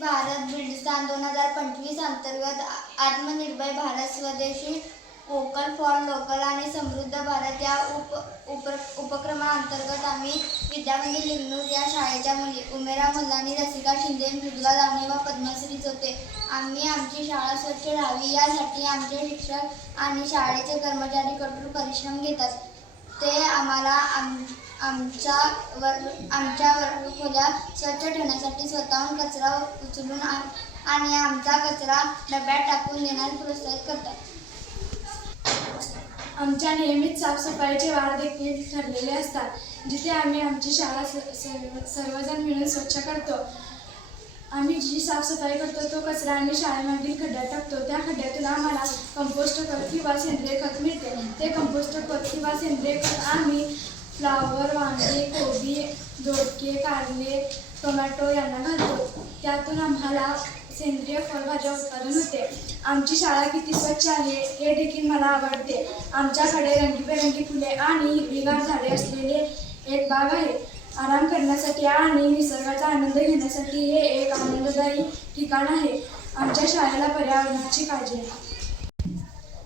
भारत बिल्डस्थान 2025 अंतर्गत आत्मनिर्भर भारत, स्वदेशी, वोकल फॉर लोकल आणि समृद्ध भारत या उपक्रमाअंतर्गत आम्ही विद्यामंदिर लिंगनूर या शाळेच्या मुली उमेरा मुलानी, रसिका शिंदे, मृदुला दावणे व पद्मश्री चोते आम्ही आमची शाळा स्वच्छ राहावी यासाठी आमचे शिक्षक आणि शाळेचे कर्मचारी कठोर परिश्रम घेतात. ते आम्हाला आमच्या वर्गखोल्या स्वच्छ ठेवण्यासाठी स्वतःहून कचरा उचलून आणि आमचा कचरा डब्यात टाकून देण्यास प्रोत्साहित करतात. आमच्या नियमित साफसफाईचे वार देखील ठरलेले असतात, जिथे आम्ही आमची शाळा सर्वजण मिळून स्वच्छ करतो. आम्ही जी साफसफाई करतो तो कचरा आम्ही शाळेमागील खड्ड्यात टाकतो. त्या खड्ड्यातून आम्हाला कंपोस्ट खत किंवा सेंद्रिय खत मिळते. ते कंपोस्ट खत किंवा सेंद्रिय खत आम्ही फ्लावर, वांगे, कोबी, दोडके, कारले, टोमॅटो यांना घालतो. त्यातून आम्हाला सेंद्रिय फळभाज्या उत्पादन होते. आमची शाळा किती स्वच्छ आहे हे देखील मला आवडते. आमच्याकडे रंगीबेरंगी फुले आणि हिरवीगार झाडे असलेले एक बाग आहे. आराम करण्यासाठी आणि निसर्गाचा आनंद घेण्यासाठी हे एक आनंददायी ठिकाण आहे. आमच्या शाळेला पर्यावरणाची काळजी आहे.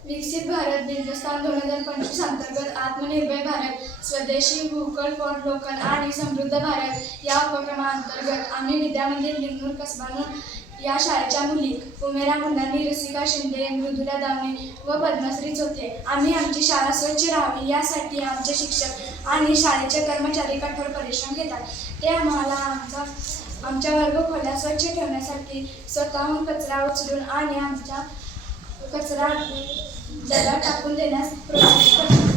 विकसित भारत बिल्डस्थान 2025 अंतर्गत आत्मनिर्भर भारत, स्वदेशी, वोकल फॉर लोकल आणि समृद्ध भारत या उपक्रमाअंतर्गत आम्ही विद्यामंदिर लिंगनूर कसबानूर या शाळेच्या मुली उमेरा मुलानी, रसिका शिंदे, मृदुला दावणे व पद्मश्री चोते आम्ही आमची शाळा स्वच्छ राहावी यासाठी आमचे शिक्षक आणि शाळेचे कर्मचारी कठोर परिश्रम घेतात. ते आम्हाला आमच्या वर्गखोल्या स्वच्छ ठेवण्यासाठी स्वतःहून कचरा उचलून आणि आमच्या कचरा डब्यात टाकून देण्यास प्रोत्साहित करतात.